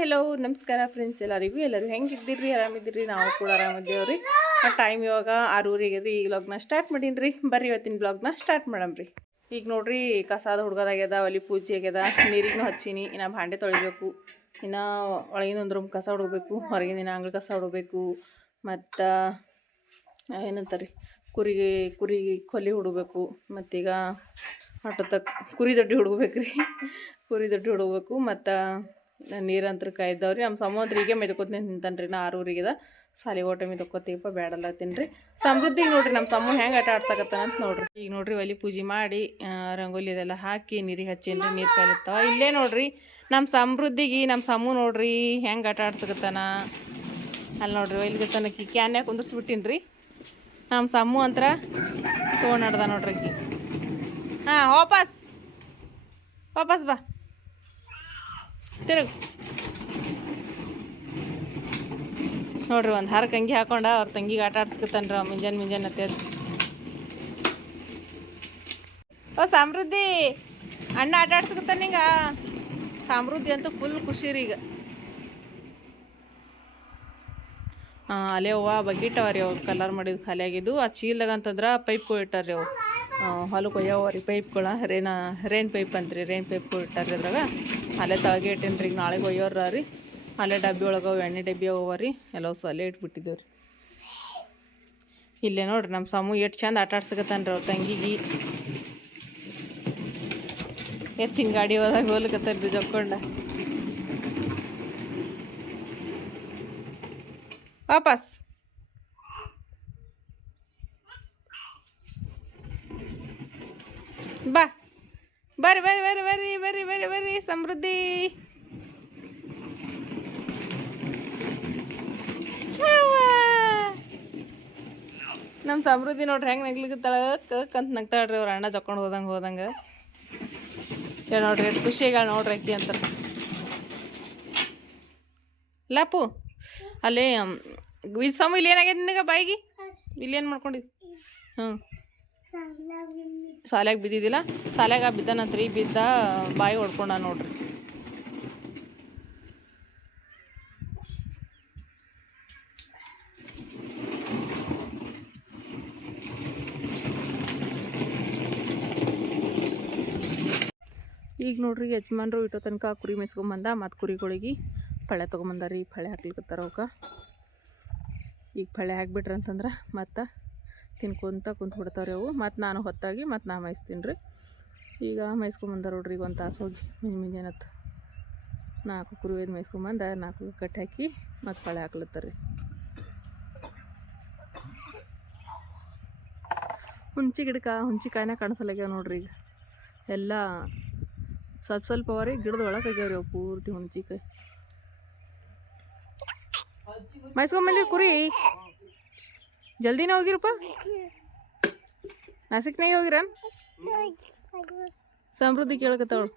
Hello ನಮಸ್ಕಾರ friends ಎಲ್ಲರಿಗೂ. ಎಲ್ಲರೂ ಹೆಂಗಿದ್ದೀರಿ? ಆರಾಮಿದ್ದೀರಿ? ನಾವು ಕೂಡ ಆರಾಮಿದ್ದೇವ್ರಿ. ಟೈಮ್ ಇವಾಗ ಆರೂರಿಗೆ ರೀ ಈ ಬ್ಲಾಗ್ನ ಸ್ಟಾರ್ಟ್ ಮಾಡೀನಿ ರೀ ಬರ್ರಿ ಇವತ್ತಿನ ಬ್ಲಾಗ್ನ ಸ್ಟಾರ್ಟ್ ಮಾಡಮ್ರಿ. ಈಗ ನೋಡ್ರಿ, ಕಸಾದ ಹುಡ್ಗೋದಾಗ್ಯದ, ಒಲಿ ಪೂಜೆ ಆಗ್ಯದ ನೀರಿಗೂ ಹಚ್ಚೀನಿ. ಇನ್ನು ಭಾಂಡೆ ತೊಳಿಬೇಕು. ಇನ್ನು ಒಳಗಿನ ಒಂದು ರೂಮ್ ಕಸ ಹುಡುಗಬೇಕು ಹೊರಗಿನ ಅಂಗಳ ಕಸ ಹುಡುಗಬೇಕು ಮತ್ತು, ಏನಂತಾರೆ, ಕುರಿಗೆ, ಕುರಿ ಕೊಲಿ ಹುಡುಗಬೇಕು ಮತ್ತೀಗ ಆಟೋತಕ್ ಕುರಿ ದೊಡ್ಡಿ ಹುಡುಗಬೇಕ್ರಿ. ಕುರಿ ದೊಡ್ಡಿ ಹುಡುಗಬೇಕು. ಮತ್ತು ನೀರಂತ್ರ ಕಾಯ್ದವ್ರಿ. ನಮ್ಮ ಸಮುದ್ರಿಗೆ ಮೆದಕೋತ ನಿಂತಾನೆ ರೀ ನಾ ಆರೂರಿಗೆದ ಸಾಲಿ ಓಟ ಮೆದಕೋತೀವಪ್ಪ ಬೇಡಲ್ಲ ತಿನ್ರಿ. ಸಮೃದ್ಧಿಗೆ ನೋಡ್ರಿ ನಮ್ಮ ಸಮ್ಮ ಹೆಂಗೆ ಆಟ ಆಡ್ಸಕತ್ತಾನ ಅಂತ ನೋಡ್ರಿ. ಈಗ ನೋಡ್ರಿ ಒಲಿ ಪೂಜೆ ಮಾಡಿ ರಂಗೋಲಿ ಇದೆಲ್ಲ ಹಾಕಿ ನೀರಿಗೆ ಹಚ್ಚೀನಿ ರೀ ನೀರು ಕಾಯ್ಲತ್ತಾವ. ಇಲ್ಲೇ ನೋಡ್ರಿ ನಮ್ಮ ಸಮೃದ್ಧಿಗೆ, ನಮ್ಮ ಸಮ್ಮು ನೋಡ್ರಿ ಹೆಂಗೆ ಆಟ ಆಡ್ಸಕತ್ತಾನ. ಅಲ್ಲಿ ನೋಡ್ರಿ ಒಯ್ಲಿಗೆ ತನಕ ಕ್ಯಾನ್ಯಾಗ ಕುಂದ್ರಿಸ್ಬಿಟ್ಟಿನಿ ರೀ ನಮ್ಮ ಸಮ್ಮು ಅಂತ್ರ ತೊಗೊಂಡಾಡ್ದ ನೋಡ್ರಿ ಹಾಂ, ವಾಪಸ್. ವಾಪಸ್ ಬಾ. ತಿರುಗು. ನೋಡ್ರಿ, ಒಂದು ಹರಕ್ಕೆ ಅಂಗಿ ಹಾಕೊಂಡ ಅವ್ರ ತಂಗಿಗೆ ಆಟ ಆಡ್ಸ್ಕೊತಾನ್ರಿ ಅವ ಮುಂಜಾನೆ ಮುಂಜಾನೆ ಅತ್ತೇಳಿ ಓ ಸಮೃದ್ಧಿ ಅಣ್ಣ ಆಟ ಈಗ? ಸಮೃದ್ಧಿ ಅಂತೂ ಫುಲ್ ಖುಷಿ ರೀ ಈಗ. ಹಾಂ, ಅಲ್ಲೇ ಬಕೆಟ್ ಅವ ರೀ ಅವು ಕಲರ್ ಮಾಡಿದ್ದು ಖಾಲಿ ಆಗಿದ್ದು. ಆ ಚೀಲ್ದಾಗ ಅಂತಂದ್ರೆ ಪೈಪ್ ರೀ ಅವು ಹೊಲಕ್ಕೆ ಒಯ್ಯವ ರೀ ಪೈಪ್ಗಳ. ರೇನ, ರೇನ್ ಪೈಪ್ ಅಂತ್ರಿ, ರೇನ್ ಪೈಪ್ ರೀ ಅದ್ರಾಗ. ಅಲ್ಲೇ ತಳಗೆ ಇಟ್ಟೇನಿ ರೀ ನಾಳೆಗೆ ಒಯ್ಯೋರ ರೀ. ಅಲ್ಲೇ ಡಬ್ಬಿ ಒಳಗೆ ಎಣ್ಣೆ ಡಬ್ಬಿ ಅವ ರೀ. ಎಲ್ಲೋ ಅಲ್ಲೇ ಇಟ್ಬಿಟ್ಟಿದ್ದೇವೆ ರೀ ಇಲ್ಲೇ ನೋಡ್ರಿ ನಮ್ಮ ಸಮೂ ಎಷ್ಟು ಚಂದ ಆಟ ಆಡ್ಸಕತ್ತಾನ ರೀ ಅವ್ರ ತಂಗಿಗೆ. ಎತ್ತಿನ ಗಾಡಿ ಹೋದಾಗ ಹೋಗ್ಲಿಕತ್ತಾನ ರೀ ಜೊಕ್ಕೊಂಡ. ವಾಪಸ್. ಬಾ. ಬರ್ರಿ ಬರ್ರಿ ಬರ್ರಿ ಬರ್ರಿ ಬರ್ರಿ ಬರ್ರಿ ಬರ್ರಿ, ಸಮೃದ್ಧಿ. ನಮ್ಮ ಸಮೃದ್ಧಿ ನೋಡ್ರಿ ಹೆಂಗೆ ನಗ್ಲಿಕತ್ತಾಳ? ಕಂತ ನಗ್ತಾಳ್ರಿ ಅವ್ರ ಅಣ್ಣ ಜಕ್ಕೊಂಡು ಹೋದಂಗೆ ಹೋದಂಗೆ. ಹೇಳಿ ನೋಡ್ರಿ ಎಷ್ಟು ಖುಷಿಯಾಗ ನೋಡ್ರಿ ಐತಿ ಅಂತ. ಲಾಪು, ಅಲ್ಲಿ ಇಲ್ಲಿ ಏನಾಗ್ಯದ ನಿನಗೆ ಬಾಯಿಗೆ? ಇಲ್ಲಿ ಏನು ಮಾಡ್ಕೊಂಡಿದ್ದು ಹ್ಞೂ ಸಾಲ್ಯಾಗ ಬಿದ್ದಿದ್ದಿಲ್ಲ. ಸಾಲ್ಯಾಗ ಬಿದ್ದನಂತ್ರಿ ಬಿದ್ದ ಬಾಯಿ ಹೊಡ್ಕೊಂಡ ನೋಡ್ರಿ. ಈಗ ನೋಡ್ರಿ ಯಜಮಾನ್ರು ಇಟ್ಟೋ ತನಕ ಕುರಿ ಮೇಯಿಸ್ಕೊಂಬಂದ, ಮತ್ತು ಕುರಿಗಳಿಗೆ ಪಳೆ ತೊಗೊಂಬಂದಾರಿ, ಪಳೆ ಹಾಕ್ಲಿಕತ್ತಾರ ಅವಕ್ಕೆ. ಈಗ ಪಳೆ ಹಾಕ್ಬಿಟ್ರಿ ಅಂತಂದ್ರೆ ಮತ್ತು ತಿನ್ಕೊಂತ ಕುಂತು ಬಿಡ್ತಾವ್ರಿ ಅವು. ಮತ್ತು ನಾನು ಹೊತ್ತಾಗಿ ಮತ್ತು ನಾ ಮೈಸ್ತೀನಿ ರೀ. ಈಗ ಮೇಯ್ಸ್ಕೊಂಬಂದಾರ ನೋಡ್ರಿ, ಈಗ ಒಂದು ತಾಸು ಹೋಗಿ. ಮುಂಜ್ ಮುಂಜಾನತ್ತು ನಾಲ್ಕು ಕುರಿ ಒಯ್ದು ಮೇಯ್ಸ್ಕೊಂಬಂದ ನಾಲ್ಕು ಕಟ್ಟಿ ಹಾಕಿ ಮತ್ತು ಪಳೆ ಹಾಕ್ಲತ್ತಾರ ರೀ. ಹುಂಚಿ ಗಿಡಕ್ಕೆ ಹುಂಚಿ ಕಾಯಿನ ಕಾಣಿಸಲ್ಲಾಗ್ಯಾವ ನೋಡ್ರಿ ಈಗ. ಎಲ್ಲ ಸ್ವಲ್ಪ ಸ್ವಲ್ಪ ಅವರಿ ಗಿಡದ ಒಳಗೆ ಆಗ್ಯಾವ್ರಿ ಅವು ಪೂರ್ತಿ ಹುಣ್ಚಿಕಾಯಿ ಮೈಸ್ಕೊಂಬಂದಿ ಕುರಿ. ಜಲ್ದಿನೇ ಹೋಗಿರಪ್ಪ. ನಾಸಿಕ್ನಾಗೆ ಹೋಗಿರ ಸಮೃದ್ಧಿ ಕೇಳಕತ್ತವಳು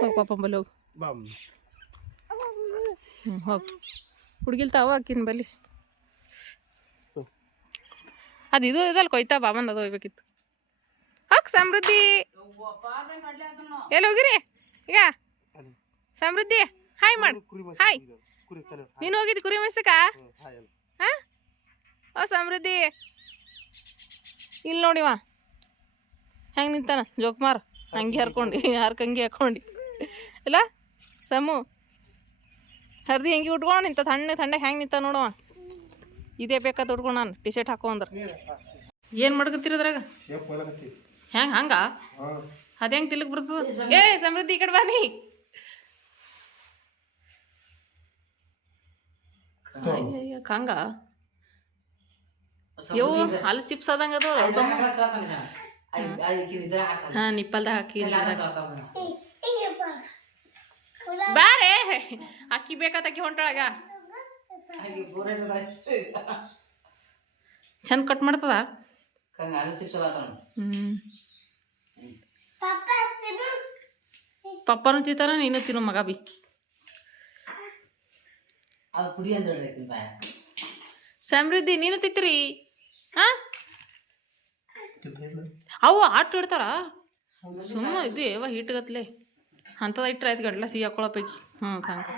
ಹೋಗಿ ಪಾಪಂಬಲ್ಲಿ ಹೋಗಿ. ಹ್ಞೂ ಹೋಗಿ. ಹುಡುಗಿಲ್ತಾವ ಆಕಿನ ಬಲ್ಲಿ. ಅದು ಇದು ಇದಲ್ಲ ಕೊಯ್ತಾ ಬಾಮನ್ ಅದು ಹೋಗ್ಬೇಕಿತ್ತು. ಹೋಗ್ ಸಮೃದ್ಧಿ. ಎಲ್ಲಿ ಹೋಗಿರಿ? ಈಗ. ಸಮೃದ್ಧಿ ಹಾಯ್ ಮಾಡು. ಹಾಯ್. ನೀನು ಹೋಗಿದ್ದು ಕುರಿ ಮೇಸಕ ಹಾ? ಓ ಸಮೃದ್ಧಿ ಇಲ್ಲಿ ನೋಡಿವ ಹೆಂಗೆ ನಿಂತಾನ? ಜೋಕ್ಮಾರ್ ಹಂಗೆ ಹರ್ಕೊಂಡು ಹರ್ಕಂಗೆ ಹಾಕೊಂಡು. ಇಲ್ಲ? ಸಮು. ಹರ್ದಿ ಹೆಂಗೆ ಉಟ್ಕೊಂಡು ನಿಂತ? ತಣ್ಣ ತಣ್ಣಗೆ ಹೆಂಗೆ ನಿಂತ ನೋಡುವ ಇದೇ ಬೇಕಾದ ಉಟ್ಕೊಂಡು ನಾನು. ಟಿ ಶರ್ಟ್ ಹಾಕೋ ಅಂದ್ರೆ. ಏನು ಮಾಡ್ಕೊತಿರೋದ್ರಾಗ ಹೆಂಗೆ ಹಂಗ? ಅದು ಹೆಂಗೆ ತಿಲಕ್ ಬರ್ತದೆ? ಏ ಸಮೃದ್ಧಿ ಈ ಕಡೆ ಬಾನಿ ಹಂಗ ಯೋ ಹಾಲು ಚಿಪ್ಸ್ ಆದಂಗ ಹಾ ನಿಪ್ಪಲ್ದಾಗ ಹಾಕಿ ಬಾರೆ! ಅಕ್ಕಿ ಬೇಕಾತಕ್ಕಿ ಹೊಂಟಾಳಗ. ಚಂದ ಕಟ್ ಮಾಡ್ತದ? ಹ್ಮ್. ಪಪ್ಪನು ತಿಂತಾನ ನೀನು ತಿನ್ನು ಮಗ ಬಿ. ಸಮೃದ್ಧಿ ನೀನು ತಿತ್ರಿ? ಹಾ ಅವು ಆಟ ಇಡ್ತಾರ? ಸುಮ್ಮ ಇದು ಯಾವ ಹಿಟ್ಗತ್ಲೆ ಅಂಥದ್ದು ಇಟ್ಟರೆ ಆಯ್ತು ಗಂಟ್ಲ ಸಿಹಿ ಹಾಕೊಳಪೈಕಿ ಹ್ಞೂ ಹಂಗೆ.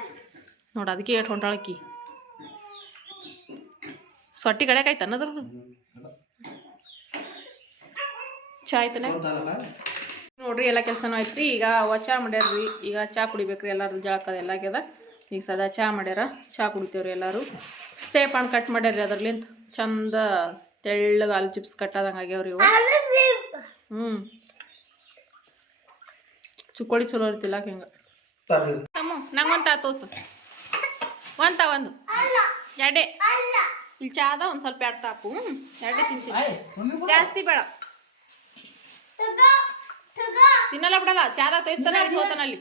ನೋಡಿ ಅದಕ್ಕೆ ಏಟ್ ಹೊಂಟಾಳಕ್ಕಿ. ಸೊಟ್ಟಿ ಕಡೆಕಾಯ್ತು ಅನ್ನೋದ್ರದ್ದು. ಚಾ ಆಯ್ತಾನೆ ನೋಡ್ರಿ, ಎಲ್ಲ ಕೆಲಸನೂ ಐತ್ರಿ ಈಗ ಅವ ಚಾ ಮಾಡ್ಯಾರ್ರಿ. ಈಗ ಚಾ ಕುಡಿಬೇಕ್ರಿ ಎಲ್ಲಾರು, ಜಳಕದ ಎಲ್ಲ ಆಗ್ಯದ. ಈಗ ಸದಾ ಚಾ ಮಾಡ್ಯಾರ. ಚಾ ಕುಡಿತೇವ್ರಿ ಎಲ್ಲರೂ. ಸೇಫ್ ಹಣ್ಣು ಕಟ್ ಮಾಡ್ಯಾರ್ರಿ ಅದ್ರಲಿಂತ. ಚಂದ ತೆಳ್ಳಗೆ ಆಲೂ ಚಿಪ್ಸ್ ಕಟ್ಟದಂಗೆ ಆಗ್ಯಾವ್ರಿ ಇವು. ಹ್ಞೂ ಚುಕ್ಕೋಳಿ ಚಲೋ ಇರ್ತಿಲ್ಲ ಹಿಂಗೆ. ತಮ್ಮ ನಂಗೆ ಒಂದು ತಾ ತೋರ್ಸು. ಒಂದು ತಾ ಒಂದು. ಎರಡೇ. ಇಲ್ಲಿ ಚಾ ಅದ ಒಂದು ಸ್ವಲ್ಪ ಎರಡು ತಾಪು. ಹ್ಞೂ ಎರಡೇ ತಿಂತೀನಿ. ಜಾಸ್ತಿ ಬೇಡ. ತಿನ್ನಲ್ಲ ಬಿಡಲ್ಲ ಚಾದ ತೋಯಿಸ್ತಾನೆ ಅಲ್ಲಿ ಅಲ್ಲಿ.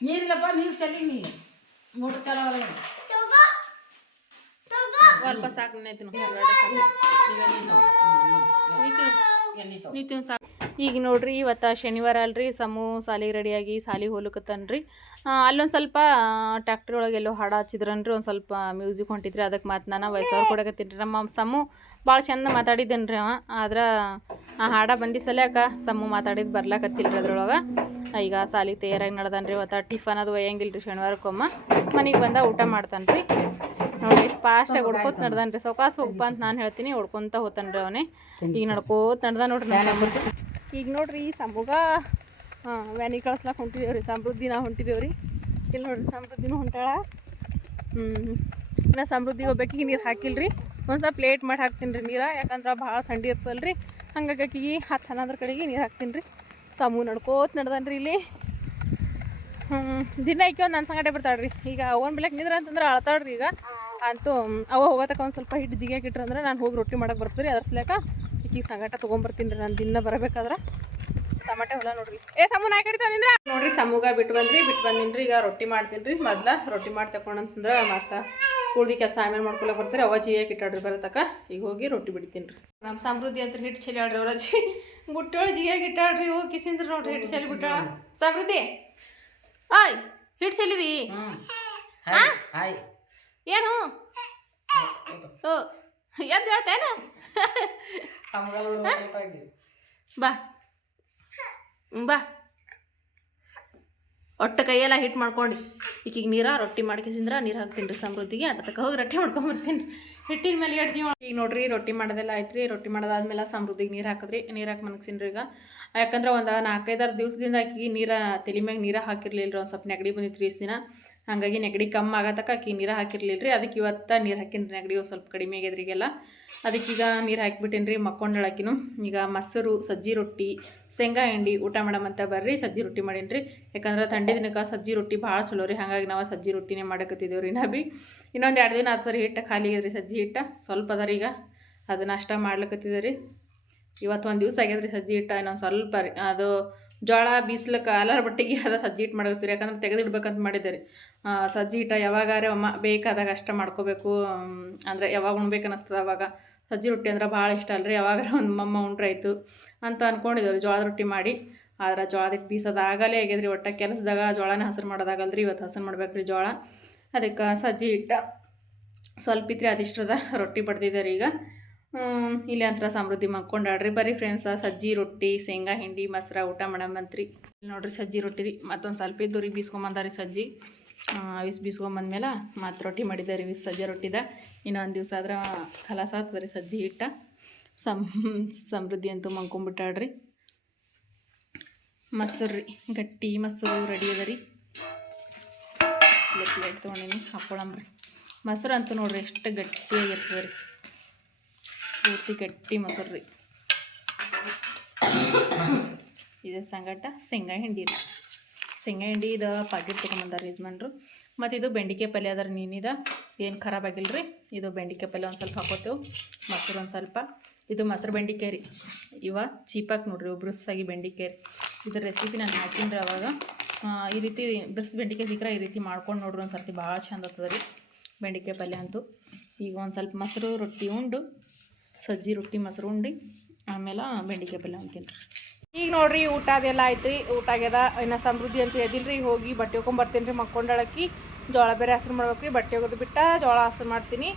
ನೀರಿಲ್ಲಪ್ಪ ನೀರು ಚಲಿ ನೀ ಮೋಟರ್ ಚಾಲವಲ್ಲ ಸ್ವಲ್ಪ ಸಾಕು ಸಾಕು. ಈಗ ನೋಡ್ರಿ ಇವತ್ತು ಶನಿವಾರ ಅಲ್ರಿ. ಸಮು ಸಾಲಿಗೆ ರೆಡಿಯಾಗಿ ಸಾಲಿ ಹೋಲುಕತ್ತನ್ರಿ. ಅಲ್ಲೊಂದು ಸ್ವಲ್ಪ ಟ್ಯಾಕ್ಟ್ರಿ ಒಳಗೆ ಎಲ್ಲೋ ಹಾಡು ಹಚ್ಚಿದ್ರನ್ರಿ ಒಂದು ಸ್ವಲ್ಪ ಮ್ಯೂಸಿಕ್ ಹೊಂಟಿದ್ರಿ. ಅದಕ್ಕೆ ಮಾತು ನಾನು ವಯಸ್ಸವ್ರು ಕೊಡಕತ್ತೀನಿ ರೀ. ನಮ್ಮ ಸಮು ಭಾಳ ಚಂದ ಮಾತಾಡಿದ್ದೇನೆ ರೀ ಅವ. ಆದ್ರೆ ಆ ಹಾಡ ಬಂದಿ ಸಲ್ಯಾಕ ಸಮು ಮಾತಾಡಿದ್ದು ಬರ್ಲಾಕತ್ತಿಲ್ಲ ರೀ ಅದ್ರೊಳಗೆ. ಈಗ ಸಾಲಿಗೆ ತಯಾರಾಗಿ ನಡ್ದಾನ್ರಿ. ಇವತ್ತು ಟಿಫನ್ ಅದು ಒಯ್ಯಂಗಿಲ್ಲ ರೀ ಶನಿವಾರಕ್ಕೊಮ್ಮ. ಮನೆಗೆ ಬಂದ ಊಟ ಮಾಡ್ತಾನೆ ರೀ ನೋಡಿ ಎಷ್ಟು ಫಾಸ್ಟಾಗಿ ಹೊಡ್ಕೋತ ನಡ್ದಾನ್ರಿ. ಸೌಕಾಸ ಹೋಗ್ಬಾ ಅಂತ ನಾನು ಹೇಳ್ತೀನಿ ಹೊಡ್ಕೊಂತ ಹೋತಾನ್ರಿ ಅವನೇ. ಈಗ ನಡ್ಕೋತ ನಡ್ದ ನೋಡ್ರಿ ಈಗ ನೋಡ್ರಿ ಈ ಸಮೂಗ ಹಾಂ ವ್ಯಾನಿ ಕಳ್ಸ್ಲಾಕ್ ಹೊಂಟಿದೇವ್ರಿ ಸಮೃದ್ಧಿನ ಹೊಂಟಿದೇವ್ರಿ. ಇಲ್ಲಿ ನೋಡ್ರಿ ಸಮೃದ್ಧಿನೂ ಹೊಂಟಾಳ. ಹ್ಞೂ ನಾ ಸಮೃದ್ಧಿಗೆ ಹೋಗ್ಬೇಕಿಗೆ ನೀರು ಹಾಕಿಲ್ರಿ. ಒಂದು ಸ್ವಲ್ಪ ಲೇಟ್ ಮಾಡಿ ಹಾಕ್ತೀನಿ ರೀ ನೀರು ಯಾಕಂದ್ರೆ ಭಾಳ ಥಂಡಿ ಇರ್ತದಲ್ಲ ರೀ ಹಂಗಾಗಿ ಆಕಿಗೆ ಹತ್ತು ಹನ್ನೊಂದ್ರ ಕಡೆಗೆ ನೀರು ಹಾಕ್ತೀನಿ ರೀ ಸಮೂ ನಡ್ಕೋತ ನಡ್ದಾನ್ರಿ ಇಲ್ಲಿ. ಹ್ಞೂ ದಿನ ಐಕಿ ಒಂದು ನನ್ನ ಸಂಗಡೆ ಬರ್ತಾಳ್ರಿ. ಈಗ ಅವನ್ ಬೆಳಕ್ ನಿಂದ್ರ ಅಂತಂದ್ರೆ ಅಳ್ತಾಳ್ರಿ ಈಗ. ಅಂತೂ ಅವ ಹೋಗತಕ್ಕ ಒಂದು ಸ್ವಲ್ಪ ಹಿಟ್ಟು ಜಿಗಿಯಾಗಿ ಇಟ್ರು ಅಂದ್ರೆ ನಾನು ಹೋಗಿ ರೊಟ್ಟಿ ಮಾಡಕ್ಕೆ ಬರ್ತೀರಿ ಅದ್ರ ಸಲಕ ಈಗ ಸಂಗಟ ತೊಗೊಂಬರ್ತೀನಿ ರೀ ನಾನು ದಿನ ಬರಬೇಕಾದ್ರೆ. ಟಮಾಟೆ ಹೊಲ ನೋಡ್ರಿ. ಏ ಸಮು ನಾ ಕಡಿತ ನಿಂದ್ರ? ನೋಡ್ರಿ ಸಮೂಗ ಬಿಟ್ಟು ಬಂದ್ರಿ ಬಿಟ್ಟು ಬಂದಿನ್ರಿ ಈಗ ರೊಟ್ಟಿ ಮಾಡ್ತೀನಿ ರೀ. ಮೊದ್ಲ ರೊಟ್ಟಿ ಮಾಡಿ ತಕೊಂಡಂತಂದ್ರೆ ಮತ್ತೆ ಉಳ್ದಿ ಕೆಲಸ ಆಮೇಲೆ ಮಾಡ್ಕೊಳಕ್ ಬರ್ತಾರೆ ಅವ ಜಿಯಾಗಿ ಇಟ್ಟಾಡ್ರಿ ಬರತಕ್ಕ. ಈಗ ಹೋಗಿ ರೊಟ್ಟಿ ಬಿಡ್ತೀನಿ ರೀ. ನಮ್ಮ ಸಮೃದ್ಧಿ ಅಂತ ಹಿಟ್ಟು ಚೆಲ್ಲಿ ಆಡ್ರಿ ಅವ್ರ ಜಿ ಬುಟ್ಟೊಳಗೆ ಜಿಯಾಗಿ ಇಟ್ಟಾಡ್ರಿ ಹೋಗಿ ಕಿಸಿಂದ್ರಿ ನೋಡ್ರಿ ಹಿಟ್ಟು ಚೆಲ್ಲಿ ಬಿಟ್ಟಾಳ. ಸಮೃದ್ಧಿ ಆಯ್ ಹಿಟ್ಟು ಚೆಲ್ಲಿದಿ ಆಯ್ ಹಾಯ್. ಏನು? ಓ, ಎದ್ದು ಹೇಳ್ತೇನ ಬಾ. ಬಾ. ಒಟ್ಟು ಕೈಯೆಲ್ಲ ಹಿಟ್ಟು ಮಾಡ್ಕೊಂಡು. ಈಕಿಗೆ ನೀರ, ರೊಟ್ಟಿ ಮಾಡ್ಕಿಸಿಂದ್ರ ನೀರು ಹಾಕ್ತೀನಿ ರೀ ಸಮೃದ್ಧಿಗೆ ಅಟ್ಟತಕ್ಕ ಹೋಗಿ ರೊಟ್ಟಿ ಮಾಡ್ಕೊಂಬರ್ತೀನಿ. ಹಿಟ್ಟಿನ ಮೇಲೆ ಎರಡು ಜೀವ ಈಗ ನೋಡ್ರಿ, ರೊಟ್ಟಿ ಮಾಡೋದೆಲ್ಲ ಆಯ್ತು ರೀ ರೊಟ್ಟಿ ಮಾಡೋದಾದ್ಮೇಲೆ ಸಮೃದ್ಧಿಗೆ ನೀರು ಹಾಕಿದ್ರಿ. ನೀರು ಹಾಕಿ ಮನಗ್ಸಿನ್ರಿ ಈಗ. ಯಾಕಂದ್ರೆ ಒಂದು ನಾಲ್ಕೈದಾರು ದಿವಸದಿಂದ ಆಕೆಗೆ ನೀರು, ತಲೆ ಮ್ಯಾಗ ನೀರು ಹಾಕಿರ್ಲಿಲ್ಲ ಒಂದು ಸ್ವಲ್ಪ ನೆಗಡಿ ಬಂದಿತ್ತು ರೀ ದಿನ. ಹಾಗಾಗಿ ನೆಗಡಿ ಕಮ್ಮಿ ಆಗತಕ್ಕ ಆಕಿ ನೀರು ಹಾಕಿರ್ಲಿಲ್ಲ ರೀ ಅದಕ್ಕೆ ಇವತ್ತು ನೀರು ಹಾಕಿನ್ರಿ ನೆಗಡಿ ಒಂದು ಸ್ವಲ್ಪ ಕಡಿಮೆ ಆಗ್ಯದ್ರಿಗೆಲ್ಲ ಅದಕ್ಕೀಗ ನೀರು ಹಾಕಿಬಿಟ್ಟೇನಿ ರೀ ಮಕ್ಕೊಂಡಳಕಿನು ಈಗ ಮೊಸರು, ಸಜ್ಜಿ ರೊಟ್ಟಿ, ಶೇಂಗಾ ಹಿಂಡಿ ಊಟ ಮಾಡಮಂತ ಬರ್ರಿ, ಸಜ್ಜಿ ರೊಟ್ಟಿ ಮಾಡೀನಿ ರೀ. ಯಾಕಂದ್ರೆ ಥಂಡಿ ದಿನಕ್ಕೆ ಸಜ್ಜಿ ರೊಟ್ಟಿ ಭಾಳ ಚಲೋ ರೀ. ಹಾಗಾಗಿ ನಾವು ಸಜ್ಜಿ ರೊಟ್ಟಿನೇ ಮಾಡಕತ್ತಿದ್ದೇವೆ ರೀ ನಾ ಬಿ ಇನ್ನೊಂದು ಎರಡು ದಿನ ಆತದ ರೀ ಹಿಟ್ಟು ಖಾಲಿ ರೀ ಸಜ್ಜಿ ಹಿಟ್ಟು. ಸ್ವಲ್ಪ ಅದ ರೀ ಈಗ. ಅದು ನಾಷ್ಟ ಮಾಡ್ಲಕತ್ತಿದೆ ರೀ. ಇವತ್ತು ಒಂದು ದಿವಸ ಆಗ್ಯದ್ರಿ ಸಜ್ಜಿ ಹಿಟ್ಟ, ಇನ್ನೊಂದು ಸ್ವಲ್ಪ ಅದು ಜೋಳ, ಬೀಸ್ಲಕ್ಕೆ ಅಲಾರ ಬಟ್ಟಿಗೆ ಅದ ಸಜ್ಜಿ ಹಿಟ್ಟು ಮಾಡಕತ್ತೀರಿ ಯಾಕಂದ್ರೆ ತೆಗೆದಿಡ್ಬೇಕಂತ ಮಾಡಿದ್ದೆ ರೀ ಸಜ್ಜಿ ಹಿಟ್ಟ ಯಾವಾಗಾರೆ ಅಮ್ಮ ಬೇಕಾದಾಗ ಅಷ್ಟೇ ಮಾಡ್ಕೋಬೇಕು. ಅಂದರೆ ಯಾವಾಗ ಉಣ್ಬೇಕು ಅನ್ನಿಸ್ತದೆ ಅವಾಗ. ಸಜ್ಜಿ ರೊಟ್ಟಿ ಅಂದ್ರೆ ಭಾಳ ಇಷ್ಟ ಅಲ್ರಿ. ಯಾವಾಗಾರ ಒಂದು ಮಮ್ಮ ಉಂಡ್ರಾಯ್ತು ಅಂತ ಅಂದ್ಕೊಂಡಿದ್ದೇವೆ ಜೋಳದ ರೊಟ್ಟಿ ಮಾಡಿ. ಆದ್ರೆ ಜೋಳದಕ್ಕೆ ಬೀಸೋದಾಗಲೇ ಆಗ್ಯದ್ರಿ. ಒಟ್ಟ ಕೆಲಸದಾಗ ಜೋಳನೇ ಹಸರು ಮಾಡೋದಾಗಲ್ರಿ. ಇವತ್ತು ಹಸಿರು ಮಾಡ್ಬೇಕ್ರಿ ಜೋಳ. ಅದಕ್ಕೆ ಸಜ್ಜಿ ಹಿಟ್ಟ ಸ್ವಲ್ಪ ಇತ್ರಿ ಅದಿಷ್ಟದ ರೊಟ್ಟಿ ಬಡ್ದಿದೆ ರೀ ಈಗ. ಇಲ್ಲಿ ಅಂತರ ಸಮೃದ್ಧಿ ಮಾಡ್ಕೊಂಡಾಡ್ರಿ ಬರ್ರಿ ಫ್ರೆಂಡ್ಸ ಸಜ್ಜಿ ರೊಟ್ಟಿ, ಶೇಂಗಾ ಹಿಂಡಿ, ಮೊಸರ ಊಟ ಮಾಡಮಂತ್ರಿ ನೋಡ್ರಿ ಸಜ್ಜಿ ರೊಟ್ಟಿ ರೀ. ಮತ್ತೊಂದು ಸ್ವಲ್ಪ ಇದ್ದು ರೀ ಬೀಸ್ಕೊಂಬಂದಾರಿ ಸಜ್ಜಿ. ಅವಿಸ್ ಬೀಸ್ಕೊಂಬಂದ್ಮೇಲೆ ಮತ್ತೆ ರೊಟ್ಟಿ ಮಾಡಿದ್ದಾರೆ ಇವಿಸ್ ಸಜ್ಜಿ ರೊಟ್ಟಿದ. ಇನ್ನೊಂದು ದಿವಸ ಆದ್ರೆ ಖಲಾಸ ಆಗ್ತದೆ ರೀ ಸಜ್ಜಿ ಹಿಟ್ಟ. ಸಮ್, ಸಮೃದ್ಧಿ ಅಂತೂ ಮಂಕೊಂಬಿಟ್ಟಾಡ್ರಿ ಮೊಸರು ರೀ, ಗಟ್ಟಿ ಮೊಸರು ರೆಡಿ ಅದ ರೀ. ಪ್ಲೇಟ್ ತೊಗೊಂಡಿನಿ ಹಾಕ್ಕೊಳಂಬ್ರಿ ಮೊಸರು ಅಂತೂ ನೋಡ್ರಿ ಎಷ್ಟು ಗಟ್ಟಿಯಾಗಿರ್ತದೆ ರೀ ಪೂರ್ತಿ ಗಟ್ಟಿ ಮೊಸರು ರೀ. ಇದು ಸಂಗಟ ಶೇಂಗಾ ಹಿಂಡಿ ರೀ. ಶೇಂಗಾ ಹಿಂಡಿ ಇದು ಪಾಕಿಟ್ ತೊಗೊಂಬಂದಾರ ಯಜಮಾನ್ರು. ಮತ್ತು ಇದು ಬೆಂಡಿಕಾಯಿ ಪಲ್ಯ ಅದರ ನೀನಿದ ಏನು ಖರಾಬ್ ಆಗಿಲ್ಲ ರೀ ಇದು ಬೆಂಡಿಕಾಯಿ ಪಲ್ಯ ಒಂದು ಸ್ವಲ್ಪ ಹಾಕೋತೇವೆ. ಮೊಸರು ಒಂದು ಸ್ವಲ್ಪ. ಇದು ಮೊಸರು ಬೆಂಡಿಕಾಯಿ ರೀ. ಇವ ಚೀಪಾಗಿ ನೋಡ್ರಿ ಬ್ರಿಸ್ಸಾಗಿ ಬೆಂಡಿಕಾಯಿ ರೀ. ಇದ್ರ ರೆಸಿಪಿ ನಾನು ಹಾಕಿನ್ರಿ ಅವಾಗ. ಈ ರೀತಿ ಬ್ರಿಸ್ ಬೆಂಡಿಕಾಯಿ ಸಿಕ್ಕರೆ ಈ ರೀತಿ ಮಾಡ್ಕೊಂಡು ನೋಡ್ರಿ ಒಂದು ಸರ್ತಿ. ಭಾಳ ಚಂದ ಆಗ್ತದೆ ರೀ ಬೆಂಡಿಕಾಯಿ ಪಲ್ಯ ಅಂತೂ. ಈಗ ಒಂದು ಸ್ವಲ್ಪ ಮೊಸರು ರೊಟ್ಟಿ ಉಂಡು. ಸಜ್ಜಿ ರೊಟ್ಟಿ ಮೊಸರು ಉಂಡು, ಆಮೇಲೆ ಬೆಂಡಿಕಾಯಿ ಪಲ್ಯ ಅಂತೀನಿ ಈಗ ನೋಡ್ರಿ, ಊಟ ಅದೆಲ್ಲ ಆಯ್ತು ರೀ ಊಟ ಆಗ್ಯದ. ಇನ್ನು ಸಮೃದ್ಧಿ ಅಂತ ಎದಿಲ್ರಿ ಹೋಗಿ ಬಟ್ಟೆ ಹೋಗ್ಕೊಂಬರ್ತೀನಿ ರೀ ಮಕ್ಕೊಂಡಳಕ್ಕಿ ಜೋಳ ಬೇರೆ ಹಸ್ರು ಮಾಡ್ಬೇಕು ರೀ ಬಟ್ಟೆ ಒಗೆದು ಬಿಟ್ಟ ಜೋಳ ಹಸ್ರು ಮಾಡ್ತೀನಿ.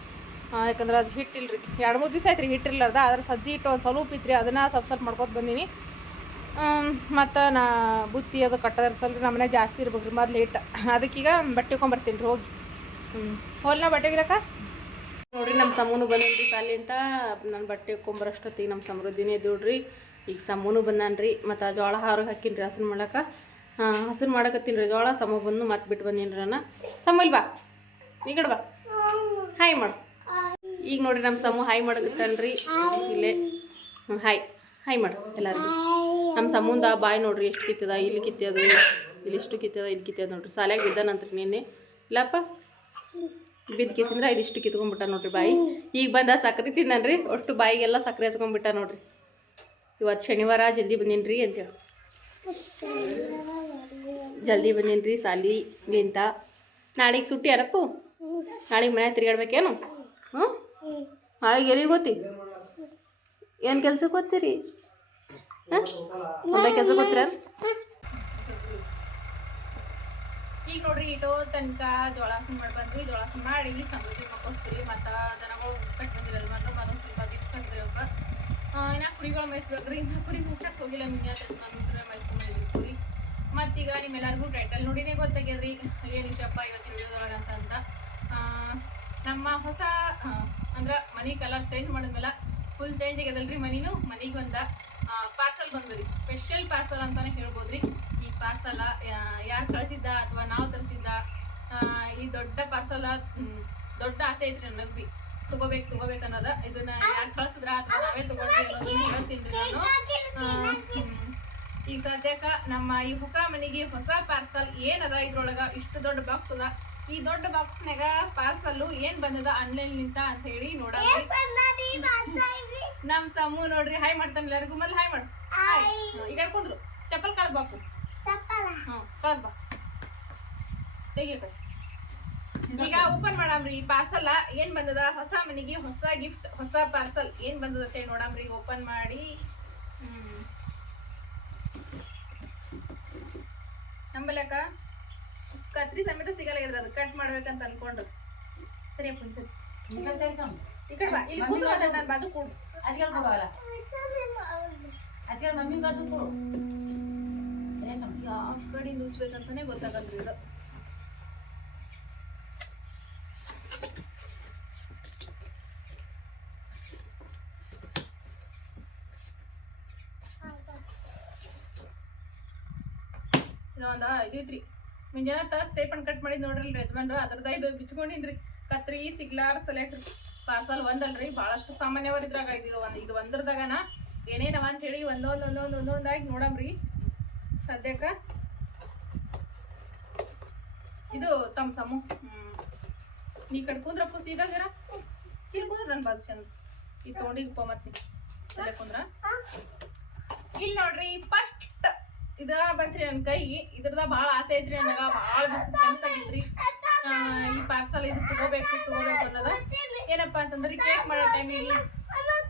ಯಾಕಂದ್ರೆ ಅದು ಹಿಟ್ಟಿಲ್ಲ ರೀ ಎರಡು ಮೂರು ದಿವಸ ಆಯ್ತು ರೀ ಹಿಟ್ಟಿರ್ಲಾರ್ದ. ಆದ್ರೆ ಸಜ್ಜಿ ಹಿಟ್ಟು ಒಂದು ಸ್ವಲ್ಪ ಇತ್ತು ರೀ ಅದನ್ನು ಸ್ವಲ್ಪ ಸ್ವಲ್ಪ ಮಾಡ್ಕೊತ ಬಂದೀನಿ. ಮತ್ತು ನಾ ಬುತ್ತಿ ಅದು ಕಟ್ಟೋದಿರ್ತಲ್ಲ ರೀ ನಮ್ಮನೆ ಜಾಸ್ತಿ ಇರ್ಬೇಕು ರೀ ಮೊದ್ಲು ಲೇಟ್ ಅದಕ್ಕೀಗ ಬಟ್ಟೆ ಹೋಗ್ಕೊಂಬರ್ತೀನಿ ರೀ. ಹೋಗಿ. ಹ್ಞೂ ಹೋಲ್ನ ಬಟ್ಟೆ ಒಗಿಲಕ್ಕ? ನೋಡ್ರಿ ನಮ್ಮ ಸಮೂನು ಬಂದನ್ರಿ ಸಾಲಿ ಅಂತ. ನಾನು ಬಟ್ಟೆ ಕೊಂಬರಷ್ಟೊತ್ತಿಗೆ ನಮ್ಮ ಸಮೃದ್ಧಿನೇ ದುಡ್ರಿ ಈಗ ಸಮೂನು ಬಂದಾನ್ರಿ ಮತ್ತು ಜೋಳ ಹಾರು ಹಾಕಿನ್ರಿ ಹಸನ್ ಮಾಡಕ್ಕೆ ಹಸನ್ ಮಾಡಕತ್ತೀನಿ ರೀ ಜೋಳ. ಸಮ ಬಂದು ಮತ್ತೆ ಬಿಟ್ಟು ಬಂದೀನಿ ನಾನು ಸಮೂಲ್ ಬಾ. ಈ ಬಾ. ಹಾಯ್ ಮಾಡು. ಈಗ ನೋಡ್ರಿ ನಮ್ಮ ಸಮೂ ಹಾಯ್ ಮಾಡಕತ್ತಾನ್ರಿ. ಇಲ್ಲೇ. ಹಾಯ್ ಹಾಯ್ ಮಾಡು ಎಲ್ಲರಿಗೂ. ನಮ್ಮ ಸಮುಂದ ಬಾಯ್ ನೋಡ್ರಿ ಎಷ್ಟು ಕಿತ್ತದ ಇಲ್ಲಿ ಕಿತ್ತದ ಇಲ್ಲಿ ಎಷ್ಟು ಕಿತ್ತದ ಇಲ್ಲಿ ಕಿತ್ತದ ನೋಡ್ರಿ. ಸಾಲ್ಯಾಗ ಬಿದ್ದಾನಂತ್ರಿ ನಿನ್ನೆ. ಇಲ್ಲಪ್ಪ? ಬಿದ್ದ ಕೇಸಿಂದ್ರೆ ಇದಿಷ್ಟು ಕಿತ್ಕೊಂಡ್ಬಿಟ್ಟ ನೋಡ್ರಿ ಬಾಯಿ. ಈಗ ಬಂದ ಸಕ್ಕರೆ ತಿನ್ನನ್ರಿ, ಒಟ್ಟು ಬಾಯಿಗೆಲ್ಲ ಸಕ್ಕರೆ ಹಚ್ಕೊಂಡ್ಬಿಟ್ಟ ನೋಡ್ರಿ. ಇವತ್ತು ಶನಿವಾರ, ಜಲ್ದಿ ಬಂದೀನಿ ಅಂತೇಳಿ ಜಲ್ದಿ ಬಂದೀನಿ ರೀ ಸಾಲಿ ನಿಂತ ನಾಳೆಗೆ ಸುಟ್ಟಿ ಅರಪ್ಪು ನಾಳೆಗೆ ಮನೆ ತಿರ್ಗಾಡ್ಬೇಕೇನು? ಹ್ಞೂ ನಾಳೆಗೆ ಎಲ್ಲಿಗೆ ಗೊತ್ತಿ ಏನು ಕೆಲಸಕ್ಕೆ ಗೊತ್ತೀರಿ ಹಾಂ? ಕೆಲಸ ಕೆಲ್ಸಕ್ಕೆ ಈಗ ನೋಡ್ರಿ ಇಟೋ ತನಕ ಜೋಳಾಸ ಮಾಡಿ ಬಂದ್ವಿ. ಜೋಳಾಸ ಮಾಡಿ ಸಮೃದ್ಧಿ ಮಕ್ಕೋಸ್ತೀರಿ ಮತ್ತು ದನಗಳು ಕಟ್ ಬಂದಿರಲ್ಲ ಬಂದ್ರೆ ಮತ್ತೊಂದು ಸ್ವಲ್ಪ ಬಿಚ್ಕೊಂಡಿರಿ ಅವಕ್ಕೆ ಇನ್ನು ಕುರಿಗಳು ಮೇಯಿಸ್ಬೇಕ್ರಿ. ಇನ್ನು ಕುರಿ ಮೇಯ್ಸಕ್ಕೆ ಹೋಗಿಲ್ಲ ನಿನ್ನೆ ನಮ್ಮ ಮೇಯ್ಸ್ಕೊಂಡಿದ್ವಿ ಕುರಿ. ಮತ್ತೀಗ ನಿಮ್ಮೆಲ್ಲರಿಗೂ ಟೈಟಲ್ ನೋಡಿನೇ ಗೊತ್ತಾಗ್ಯದ್ರಿ. ಏನು ವಿಷಯಪ್ಪ ಇವತ್ತಿನ ವಿಡಿಯೋದೊಳಗೆ ಅಂತ ನಮ್ಮ ಹೊಸ ಅಂದ್ರೆ ಮನಿ ಕಲರ್ ಚೇಂಜ್ ಮಾಡಿದ್ಮೇಲೆ ಫುಲ್ ಚೇಂಜ್ ಆಗ್ಯದಲ್ರಿ ಮನಿನೂ. ಮನಿಗೆ ಒಂದ ಪಾರ್ಸಲ್ ಬಂದ್ರಿ ಸ್ಪೆಷಲ್ ಪಾರ್ಸಲ್ ಅಂತಾನೆ ಹೇಳ್ಬೋದ್ರಿ. ಈ ಪಾರ್ಸಲ ಯಾರು ಕಳಿಸಿದ್ದ ಅಥವಾ ನಾವು ತರಿಸಿದ್ದ ಈ ದೊಡ್ಡ ಪಾರ್ಸಲ ದೊಡ್ಡ ಆಸೆ ಐತ್ರಿ ನನಗೆ ಬಿ ತಗೋಬೇಕು ತಗೋಬೇಕು ಅನ್ನೋದ. ಇದನ್ನ ಯಾರು ಕಳಿಸಿದ್ರ ಅಥವಾ ನಾವೇ ಅನ್ನೋದನ್ನ ಹೇಳ್ತೀನಿ ನಾನು. ಈಗ ಸದ್ಯಕ್ಕ ನಮ್ಮ ಈ ಹೊಸ ಮನೆಗೆ ಹೊಸ ಪಾರ್ಸಲ್ ಏನದ ಇದ್ರೊಳಗ? ಇಷ್ಟು ದೊಡ್ಡ ಬಾಕ್ಸ್ ಅದ. ಈ ದೊಡ್ಡ ಬಾಕ್ಸ್ನಾಗ ಪಾರ್ಸಲ್ ಏನ್ ಬಂದದ ಆನ್ಲೈನ್ ನಿಂತ ಅಂತ ಹೇಳಿ ನೋಡ ನಮ್ ಸಮೂ ನೋಡ್ರಿ ಹಾಯ್ ಮಾಡ್ತಾನೆ ಎಲ್ಲರಿಗೂ. ಮಲ್ಲಿ ಹಾಯ್ ಮಾಡು. ಈಗ ಕುಂದ್ರು ಚಪ್ಪಲ್ ಕಳದ್ ಬಾಪು. ಕಳ್ದ್ ಬಾ. ತೆಗಿ ಕಡೆ. ಈಗ ಓಪನ್ ಮಾಡಾಮ್ರಿ ಈ ಪಾರ್ಸಲ್ ಏನ್ ಬಂದದ? ಹೊಸ ಮನೆಗೆ ಹೊಸ ಗಿಫ್ಟ್ ಹೊಸ ಪಾರ್ಸಲ್ ಏನ್ ಬಂದದ ಅಂತ ಹೇಳಿ ನೋಡಾಮ್ರಿ. ಓಪನ್ ಮಾಡಿ. ಹ್ಮ್. ನಂಬಲಕ್ಕ ಕತ್ರಿ ಸಮೇತ ಸಿಗಲಾಗಿದ್ರೆ ಅದು ಕಟ್ ಮಾಡ್ಬೇಕಂತ ಅನ್ಕೊಂಡು ಸರಿ ಅಪ್ಪ ಸರಿ ఇక్కడ చేసాం ఇక్కడ బా ಇಲ್ಲಿ కూతురు ಮಾತಾಡ ನಾನು ಬಾಜು ಕೂಡು అజగల్ కూడవాలా అజగల్ మమ్మీ బాజు కూడు చేసాం ಯಾವ ಕಡೆಯಿಂದ ಉಜ್ಬೇಕಂತಾನೆ ಗೊತ್ತಾಗಂಗಿಲ್ಲ ಇದೊಂದ ಇದೈತ್ರಿ ಮುಂಜಾನೆ ತ ಸೇಫ್ ಅಂಡ್ ಕಟ್ ಮಾಡಿದ್ ನೋಡ್ರಿ ಯಜಮಾನ್ರು ಅದ್ರದ ಇದು ಬಿಚ್ಕೊಂಡಿನ್ರಿ. ಕತ್ರಿ ಸಿಗ್ಲಾರ್ ಸೆಲೆಕ್ಟ್ ಪಾರ್ಸಲ್ ಒಂದಲ್ರಿ. ಭಾಳಷ್ಟು ಸಾಮಾನ್ಯವಾದ ಇದ್ರಾಗ ಇದು ಒಂದು ಇದು ಒಂದ್ರದಾಗನ. ಏನೇನವ ಅಂತೇಳಿ ಒಂದೊಂದು ಒಂದೊಂದು ಒಂದೊಂದಾಗಿ ನೋಡಮ್ರಿ ಸದ್ಯಕ್ಕೆ. ಇದು ತಮ್ಮ ಸಮು. ನೀ ಕಡೆ ಕುಂದ್ರಪ್ಪ ಸೀದಾ ಜರ ಇಲ್ಲಿ ಕುಂದ್ರ ನನ್ ಬಾಗ್ ಚಂದ. ಉಪ ಮತ್ತೆ ಕುಂದ್ರ. ಇಲ್ಲಿ ನೋಡ್ರಿ ಫಸ್ಟ್ ಇದ ಬಂತ್ರಿ ನನ್ನ ಕೈ. ಇದ್ರದ ಭಾಳ ಆಸೆ ಐತ್ರಿ ನನಗ. ಭಾಳ ದಿವಸದ ಕನಸಾಗಿತ್ರಿ ಈ ಪಾರ್ಸಲ್ ಇದು ತಗೋಬೇಕು ತಗೋಬೇಕು ಅನ್ನೋದು. ಏನಪ್ಪಾ ಅಂತಂದ್ರೆ ಕೇಕ್ ಮಾಡೋ ಟೈಮಿಗೆ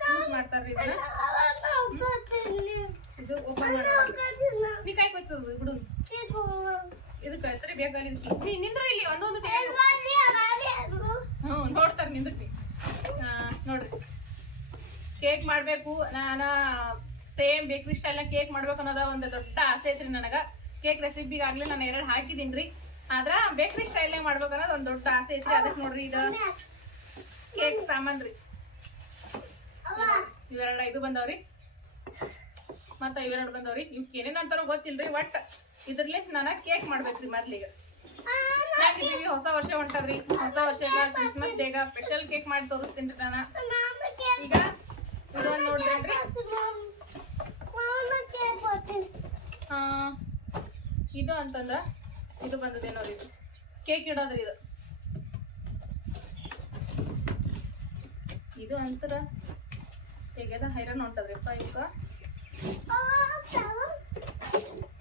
ಯೂಸ್ ಮಾಡ್ತಾರ್ರಿ ಇದನ್ನ. ಇದು ಓಪನ್ ನೀ ಕೈ ಕೊಯ್ತದ ಬಿಡು. ಇದು ಕೈತ್ರಿ ಬೇಕಲ್ಲಿ ನೀ ನಿಂದ್ರ ಇಲ್ಲಿ ಒಂದೊಂದು ಹ್ಞೂ ನೋಡ್ತಾರೆ ನಿಂದ್ರಿ. ನೋಡ್ರಿ. ಕೇಕ್ ಮಾಡಬೇಕು. ನಾನು ಸೇಮ್ ಬೇಕ್ರಿ ಸ್ಟೈಲ್ನ ಕೇಕ್ ಮಾಡ್ಬೇಕು ಅನ್ನೋದ ಒಂದು ದೊಡ್ಡ ಆಸೆ ಐತ್ರಿ ನನಗೆ. ಕೇಕ್ ರೆಸಿಪಿಗೆ ಆಗ್ಲಿ ನಾನು ಎರಡು ಹಾಕಿದ್ದೀನಿ ರೀ ಆದ್ರೆ ಬೇಕ್ರಿ ಸ್ಟೈಲ್ನಾಗ ಮಾಡ್ಬೇಕು ಅನ್ನೋದು ಒಂದು ದೊಡ್ಡ ಆಸೆ ಐತ್ರಿ. ಅದಕ್ಕೆ ನೋಡ್ರಿ ಇದು ಕೇಕ್ ಸಾಮಾನ್ ರೀ ಇವೆರಡ ಇದು ಬಂದವ್ರಿ. ಮತ್ತು ಇವೆರಡು ಬಂದವ್ರಿ. ಇವಕ್ಕೆ ಏನೇನು ಅಂತಾರೋ ಗೊತ್ತಿಲ್ರಿ ಒಟ್ಟು ಇದ್ರಲ್ಲೇ ನಾನು ಕೇಕ್ ಮಾಡ್ಬೇಕ್ರಿ ಮೊದ್ಲಿಗೆ. ಹಾಕಿದೀವಿ ಹೊಸ ವರ್ಷ ಹೊಂಟದ್ರಿ. ಹೊಸ ವರ್ಷ ಕ್ರಿಸ್ಮಸ್ ಡೇಗ ಸ್ಪೆಷಲ್ ಕೇಕ್ ಮಾಡಿ ತೋರಿಸ್ತೀನಿ ನಾನು. ಈಗ ಇದೊಂದು ನೋಡ್ರಿ ಆ, ಇದು ಅಂತಂದ್ರೆ ಇದು ಬಂದದೇನೋ ಇದು. ಕೇಕ್ ಇಡೋದ್ರಿ ಇದು. ಇದು ಅಂತರ ಹೇಗೆದ ಹೈರಾಣ ಹೊಂಟದ್ರಿಪ್ಪ ಇವಕ್ಕ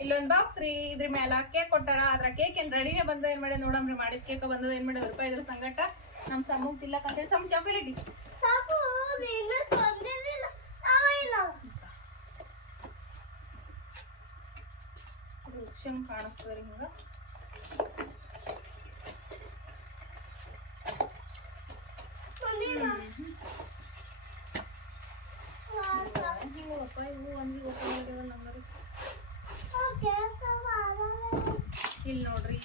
ಇಲ್ಲೊಂದ್ ಬಾಕ್ಸ್ ರೀ, ಇದ್ರ ಮ್ಯಾಲ ಕೇಕ್ ಕೊಟ್ಟಾರ. ಅದ್ರ ಕೇಕ್ ಏನ್ ರೆಡಿನೇ ಬಂದ ಏನ್ ಮಾಡಿ ನೋಡಮ್ರಿ ಮಾಡಿದ ಕೇಕ್ ಬಂದದ ಏನ್ ಮಾಡಿದ್ರಪ್ಪ ಇದ್ರ ಸಂಗಟ. ನಮ್ ಸಮ್ಮ ತಿಲ್ಲಕ್ ಅಂತೇಳಿ ಸಮ್ ಚಾಕ್ಲೇಟ್ ತಕ್ಷಣ ಕಾಣಿಸ್ತದೆ ರೀ ಹಿಂಗೆ ಇಲ್ಲಿ ನೋಡ್ರಿ.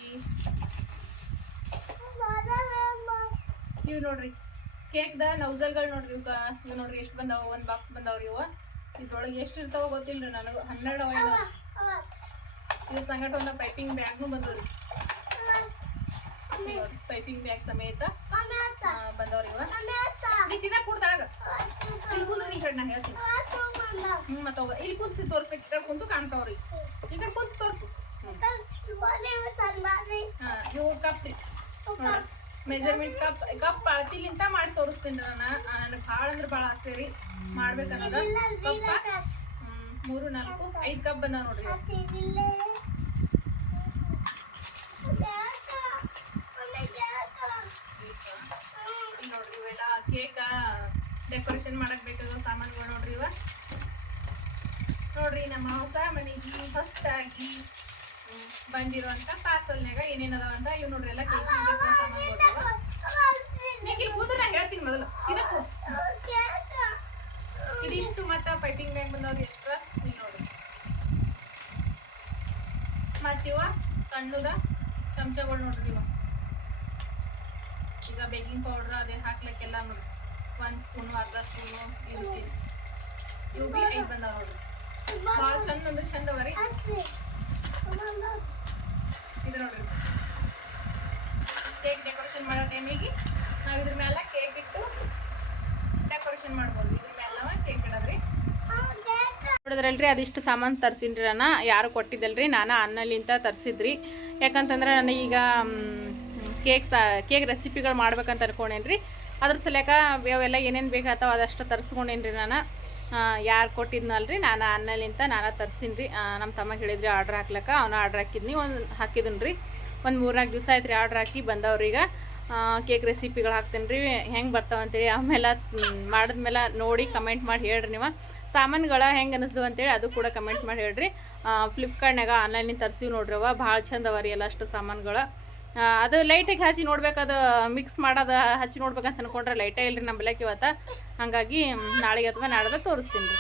ಇವ್ ನೋಡ್ರಿ. ಕೇಕ್ದ ನೌಸಲ್ಗಳು ನೋಡ್ರಿ ಇವ್ಕ. ಇವ್ ನೋಡ್ರಿ ಎಷ್ಟು ಬಂದಾವ? ಒಂದು ಬಾಕ್ಸ್ ಬಂದಾವ್ರಿ ಇವ. ಇದ್ರೊಳಗೆ ಎಷ್ಟು ಇರ್ತಾವ ಗೊತ್ತಿಲ್ರಿ ನನಗೆ. ಹನ್ನೆರಡು ಅವ ಇದ್ರ ಸಂಗಟ ಒಂದು ಪೈಪಿಂಗ್ ಬ್ಯಾಗ್ನು ಬಂದವ್ರಿ ಪೈಪಿಂಗ್ ಬ್ಯಾಗ್ ಸಮೇತ ಬಂದವ್ರಿ ಇವ. ನೀ ಸೀದಾ ಕೂಡ್ತಾಳಗ ಇಲ್ಲಿ ಕುಂದ್ರಿ ಈ ಕಡೆ ನಾ ಹೇಳ್ತೀನಿ. ಹ್ಮ್ ಮತ್ತ ಅವ ಇಲ್ಲಿ ಕುಂತು ತೋರ್ಸ್ಬೇಕು. ಈ ಕಡೆ ಕುಂತು ಕಾಣ್ತಾವ್ರಿ. ಈ ಕಡೆ ಕುಂತು ತೋರ್ಸು. ಹಾ ಇವು ಕಪ್ ರೀ. ಮೆಜರ್ಮೆಂಟ್ ಕಪ್ ಕಪ್ ಅಳತಿಲಿಂತ ಮಾಡಿ ತೋರಿಸ್ತೀನಿ ನಾನು. ನನಗೆ ಭಾಳ ಅಂದ್ರೆ ಭಾಳ ಆಸೆ ರೀ ಮಾಡ್ಬೇಕನ್ನೋದ. ಕಪ್ಪ? ಮೂರು ನಾಲ್ಕು ಐದು ಕಪ್ ಬಂದ ನೋಡ್ರಿ ಇಲ್ಲಿ ನೋಡ್ರಿ ಇವೆಲ್ಲ ಕೇಕ ಡೆಕೋರೇಷನ್ ಮಾಡಕ್ ಬೇಕಾಗೋ ಸಾಮಾನುಗಳು ನೋಡ್ರಿ ಇವ. ನೋಡ್ರಿ ನಮ್ಮ ಹೊಸ ಮನೆಗೆ ಹೊಸದಾಗಿ ಬಂದಿರುವಂತ ಪಾರ್ಸಲ್ನಾಗ ನಾಗ ಅದಾವ ಅಂತ ಇವ್ ನೋಡ್ರಿ ಎಲ್ಲ ಕೇಕ್ ಸಾಮಾನುಗಳು ಈಗ ಕೂತು ನಾ ಹೇಳ್ತೀನಿ ಮೊದಲು. ಇದಕ್ಕೂ ಇದಿಷ್ಟು ಮತ್ತ ಪೈಪಿಂಗ್ ಬ್ಯಾಗ್ ಬಂದವ್ರಿ ಎಕ್ಸ್ಟ್ರಾ ಇಲ್ಲಿ ನೋಡ್ರಿ. ಮತ್ತಿವ ಸಣ್ಣದ ಚಮಚಗಳು ನೋಡ್ರಿ ಇವ. ಈಗ ಬೇಕಿಂಗ್ ಪೌಡ್ರ್ ಅದೇ ಹಾಕ್ಲಿಕ್ಕೆಲ್ಲ ನೋಡ್ರಿ. ಒಂದ್ ಸ್ಪೂನು ಅರ್ಧ ಸ್ಪೂನು ಇರುತ್ತೆ ಇವು ಬಿ ಐದು ಬಂದಾವ ನೋಡ್ರಿ ಭಾಳ ಚಂದ ಅಂದ್ರೆ ಚಂದ ಅವ ರೀ ಇದು ನೋಡ್ರಿ ಕೇಕ್ ಡೆಕೋರೇಷನ್ ಮಾಡೋ ಟೈಮಿಗೆ ನಾವು ಇದ್ರ ಮೇಲೆ ಕೇಕ್ ಇಟ್ಟು ಡೆಕೋರೇಷನ್ ಮಾಡ್ಬೋದು. ಇದ್ರ ಮೇಲೆ ಕೇಕ್ ಇಡೋದ್ರಿ. ನೋಡಿದ್ರಲ್ರಿ, ಅದಿಷ್ಟು ಸಾಮಾನು ತರ್ಸಿನ್ರಿ ನಾನು ಯಾರು ಕೊಟ್ಟಿದ್ದಲ್ರಿ? ನಾನು ಅನ್ನಲಿಂತ ತರಿಸಿದ್ರಿ. ಯಾಕಂತಂದ್ರೆ ನಾನು ಈಗ ಕೇಕ್ ಸಾ ಕೇಕ್ ರೆಸಿಪಿಗಳು ಮಾಡ್ಬೇಕಂತ ಅನ್ಕೊಂಡೇನ್ರಿ. ಅದ್ರ ಸಲಕ ಅವೆಲ್ಲ ಏನೇನು ಬೇಕಾಗ್ತಾವ ಅದಷ್ಟು ತರಿಸ್ಕೊಂಡೇನ್ರಿ ನಾನು. ಯಾರು ಕೊಟ್ಟಿದ್ನಲ್ರಿ, ನಾನು ಅನ್ನಲಿಂತ ನಾನು ತರ್ಸಿನ್ರಿ. ನಮ್ಮ ತಮ್ಮ ಹೇಳಿದ್ರಿ ಆರ್ಡ್ರ್ ಹಾಕ್ಲಕ್ಕ, ಅವನ ಆರ್ಡ್ರ್ ಹಾಕಿದ್ನಿ, ಒಂದು ಹಾಕಿದ್ನು ರೀ ಒಂದು ಮೂರ್ನಾಲ್ಕು ದಿವಸ ಆಯ್ತು ರೀ ಆರ್ಡ್ರ್ ಹಾಕಿ ಬಂದವ್ರಿ ಈಗ. ಕೇಕ್ ರೆಸಿಪಿಗಳು ಹಾಕ್ತೀನಿ ರೀ ಹೆಂಗೆ ಬರ್ತಾವ ಅಂತೇಳಿ ಆಮೇಲೆ ಮಾಡಿದ್ಮೇಲೆ ನೋಡಿ ಕಮೆಂಟ್ ಮಾಡಿ ಹೇಳ್ರಿ ನೀವು. ಸಾಮಾನುಗಳ ಹೆಂಗೆ ಅನಿಸ್ದು ಅಂತೇಳಿ ಅದು ಕೂಡ ಕಮೆಂಟ್ ಮಾಡಿ ಹೇಳ್ರಿ. ಫ್ಲಿಪ್ಕಾರ್ಟ್ನಾಗ ಆನ್ಲೈನಿಂದ ತರ್ಸಿವಿ ನೋಡ್ರಿ ಅವ ಭಾಳ ಚಂದ ಅವ ರೀ ಎಲ್ಲ ಅಷ್ಟು ಸಾಮಾನುಗಳು. ಅದು ಲೈಟಿಗೆ ಹಚ್ಚಿ ನೋಡ್ಬೇಕು ಅದು ಮಿಕ್ಸ್ ಮಾಡೋದು ಹಚ್ಚಿ ನೋಡ್ಬೇಕಂತ ಅನ್ಕೊಂಡ್ರೆ ಲೈಟೇ ಇಲ್ರಿ ನಮ್ಮ ಬೆಳಕ್ಕೆ ಇವತ್ತು ಹಾಗಾಗಿ ನಾಳೆಗೆ ಅಥವಾ ನಾಳೆದ ತೋರಿಸ್ತೀನಿ ರೀ.